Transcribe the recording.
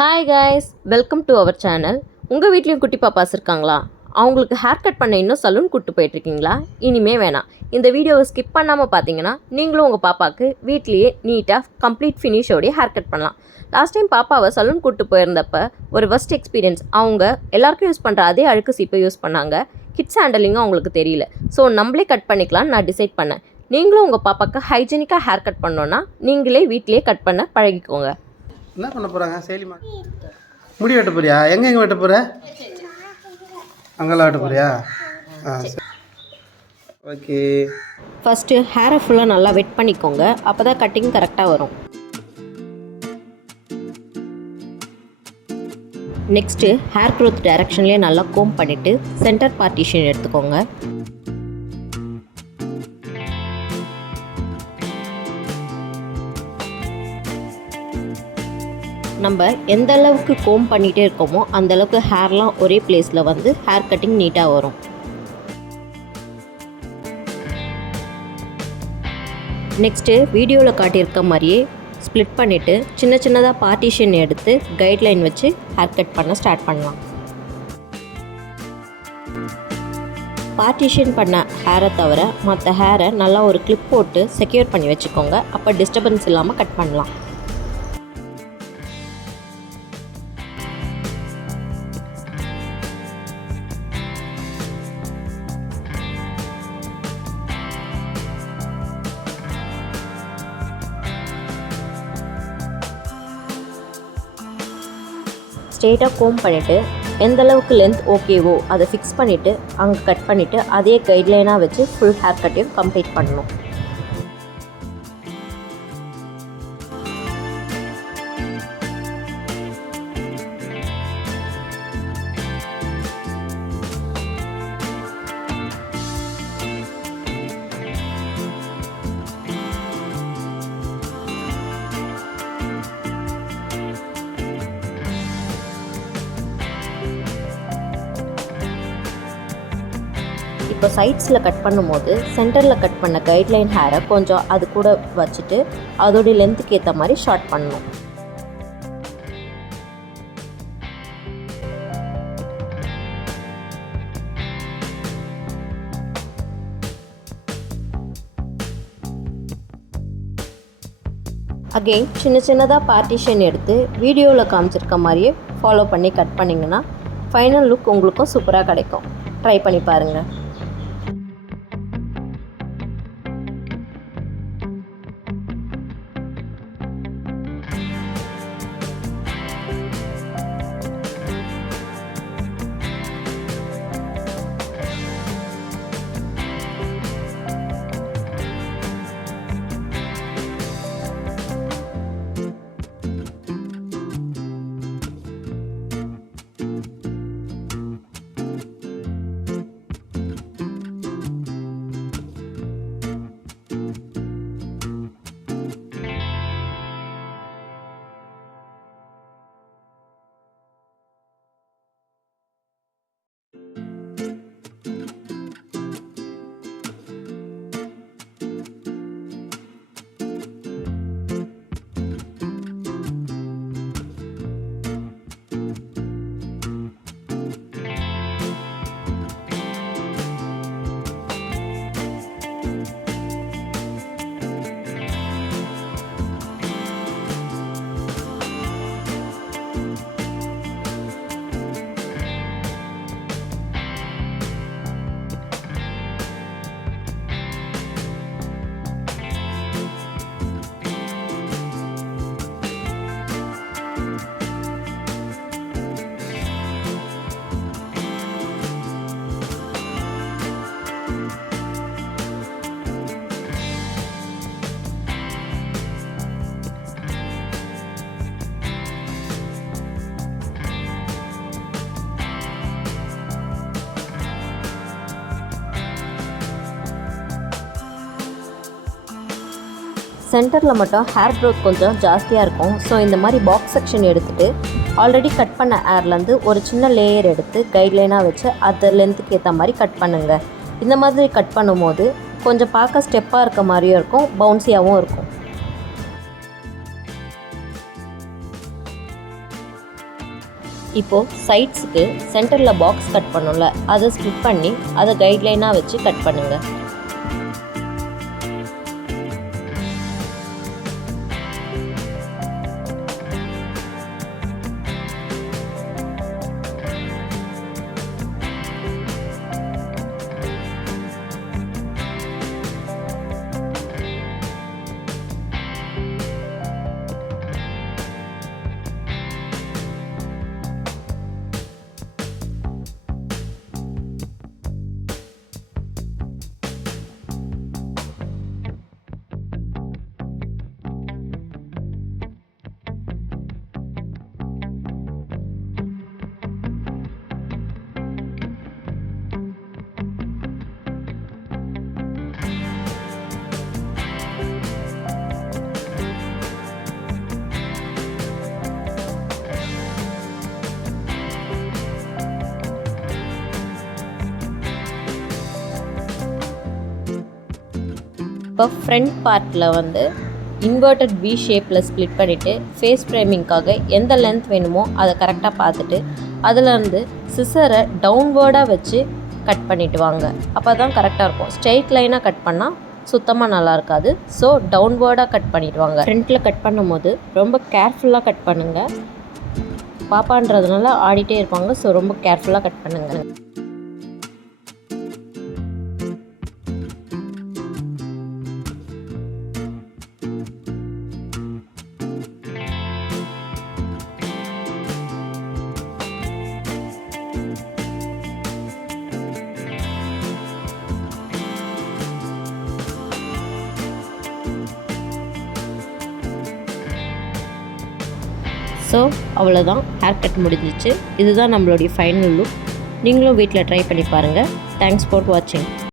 Hi guys, welcome to our channel. உங்கள் வீட்லேயும் குட்டி பாப்பாஸ் இருக்காங்களா? அவங்களுக்கு ஹேர் கட் பண்ண இன்னும் சலூன் கூப்பிட்டு போயிட்டுருக்கீங்களா? இனிமே வேணாம். இந்த வீடியோவை ஸ்கிப் பண்ணாமல் பார்த்தீங்கன்னா நீங்களும் உங்கள் பாப்பாவுக்கு வீட்லேயே நீட்டாக கம்ப்ளீட் ஃபினிஷோடைய ஹேர் கட் பண்ணலாம். லாஸ்ட் டைம் பாப்பாவை சலூன் கூப்பிட்டு போயிருந்தப்ப ஒரு ஃபஸ்ட் எக்ஸ்பீரியன்ஸ். அவங்க எல்லாருக்கும் யூஸ் பண்ணுற அதே அழுக்கு சீப்பை யூஸ் பண்ணாங்க. கிட்ஸ் ஹேண்டலிங்கும் அவங்களுக்கு தெரியல. ஸோ நம்மளே கட் பண்ணிக்கலாம்னு நான் டிசைட் பண்ணேன். நீங்களும் உங்கள் பாப்பாவுக்கு ஹைஜீனிக்காக ஹேர் கட் பண்ணோன்னா நீங்களே வீட்டிலேயே கட் பண்ண பழகிக்கோங்க. என்ன பண்ண போகிறாங்க? சேலிமா முடி வெட்ட போறியா? எங்கே வெட்ட போகிற? அங்கெல்லாம் வெட்ட போறியா? ஓகே. ஃபஸ்ட்டு ஹேரை ஃபுல்லாக நல்லா வெட் பண்ணிக்கோங்க. அப்போ தான் கட்டிங் கரெக்டாக வரும். நெக்ஸ்ட்டு ஹேர் க்ரோத் டைரக்ஷன்லேயே நல்லா கோம் பண்ணிவிட்டு சென்டர் பார்ட்டிஷன் எடுத்துக்கோங்க. நம்ம எந்த அளவுக்கு கோம் பண்ணிகிட்டே இருக்கோமோ அந்தளவுக்கு ஹேர்லாம் ஒரே பிளேஸில் வந்து ஹேர் கட்டிங் நீட்டாக வரும். நெக்ஸ்ட்டு வீடியோவில் காட்டியிருக்க மாதிரியே ஸ்ப்ளிட் பண்ணிவிட்டு சின்ன சின்னதாக பார்ட்டிஷன் எடுத்து கைட்லைன் வச்சு ஹேர் கட் பண்ண ஸ்டார்ட் பண்ணலாம். பார்ட்டிஷன் பண்ண ஹேரை தவிர மற்ற ஹேரை நல்லா ஒரு கிளிப் போட்டு செக்யூர் பண்ணி வச்சுக்கோங்க. அப்போ டிஸ்டர்பன்ஸ் இல்லாமல் கட் பண்ணலாம். ஸ்ட்ரெயிட்டாக கோம் பண்ணிவிட்டு எந்தளவுக்கு லென்த் ஓகேவோ அதை ஃபிக்ஸ் பண்ணிவிட்டு அங்கே கட் பண்ணிவிட்டு அதே கைட்லைனாக வச்சு ஃபுல் ஹேர் கட்டையும் கம்ப்ளீட் பண்ணணும். இப்போ சைட்ஸில் கட் பண்ணும்போது சென்டரில் கட் பண்ண கைட்லைன் ஹேரை கொஞ்சம் அது கூட வச்சுட்டு அதோடைய லென்த்துக்கு ஏற்ற மாதிரி ஷார்ட் பண்ணணும். அகெயின் சின்ன சின்னதாக பார்ட்டிஷன் எடுத்து வீடியோவில் காமிச்சிருக்க மாதிரியே ஃபாலோ பண்ணி கட் பண்ணிங்கன்னா ஃபைனல் லுக் உங்களுக்கும் சூப்பராக கிடைக்கும். ட்ரை பண்ணி பாருங்கள். சென்டரில் மட்டும் ஹேர் க்ரோத் கொஞ்சம் ஜாஸ்தியாக இருக்கும். ஸோ இந்த மாதிரி பாக்ஸ் செக்ஷன் எடுத்துகிட்டு ஆல்ரெடி கட் பண்ண ஹேர்லேருந்து ஒரு சின்ன லேயர் எடுத்து கைட்லைனாக வச்சு அது லென்த்துக்கு ஏற்ற மாதிரி கட் பண்ணுங்கள். இந்த மாதிரி கட் பண்ணும்போது கொஞ்சம் பார்க்க ஸ்டெப்பாக இருக்க மாதிரியும் இருக்கும், பவுன்சியாகவும் இருக்கும். இப்போது சைட்ஸுக்கு சென்டரில் பாக்ஸ் கட் பண்ணோம்ல, அதை ஸ்ப்ளிட் பண்ணி அதை கைட்லைனாக வச்சு கட் பண்ணுங்கள். இப்போ ஃப்ரண்ட் பார்ட்டில் வந்து இன்வெர்டட் வி ஷேப்பில் ஸ்ப்ளிட் பண்ணிவிட்டு ஃபேஸ் ஃப்ரேமிங்காக எந்த லென்த் வேணுமோ அதை கரெக்டாக பார்த்துட்டு அதிலேருந்து சிசரை டவுன்வேர்டாக வச்சு கட் பண்ணிவிட்டு வாங்க. அப்போ தான் கரெக்டாக இருக்கும். ஸ்ட்ரெயிட் லைனாக கட் பண்ணால் சுத்தமாக நல்லா இருக்காது. ஸோ டவுன்வேர்டாக கட் பண்ணிவிட்டு வாங்க. ஃப்ரண்ட்டில் கட் பண்ணும் போது ரொம்ப கேர்ஃபுல்லாக கட் பண்ணுங்கள். பாப்பான்றதுனால ஆடிட்டே இருப்பாங்க. ஸோ ரொம்ப கேர்ஃபுல்லாக கட் பண்ணுங்கள். ஸோ அவ்வளோதான், ஹேர் கட் முடிஞ்சிச்சு. இதுதான் நம்மளுடைய ஃபைனல் லுக். நீங்களும் வீட்டில் ட்ரை பண்ணி பாருங்கள். தேங்க்ஸ் ஃபார் வாட்சிங்.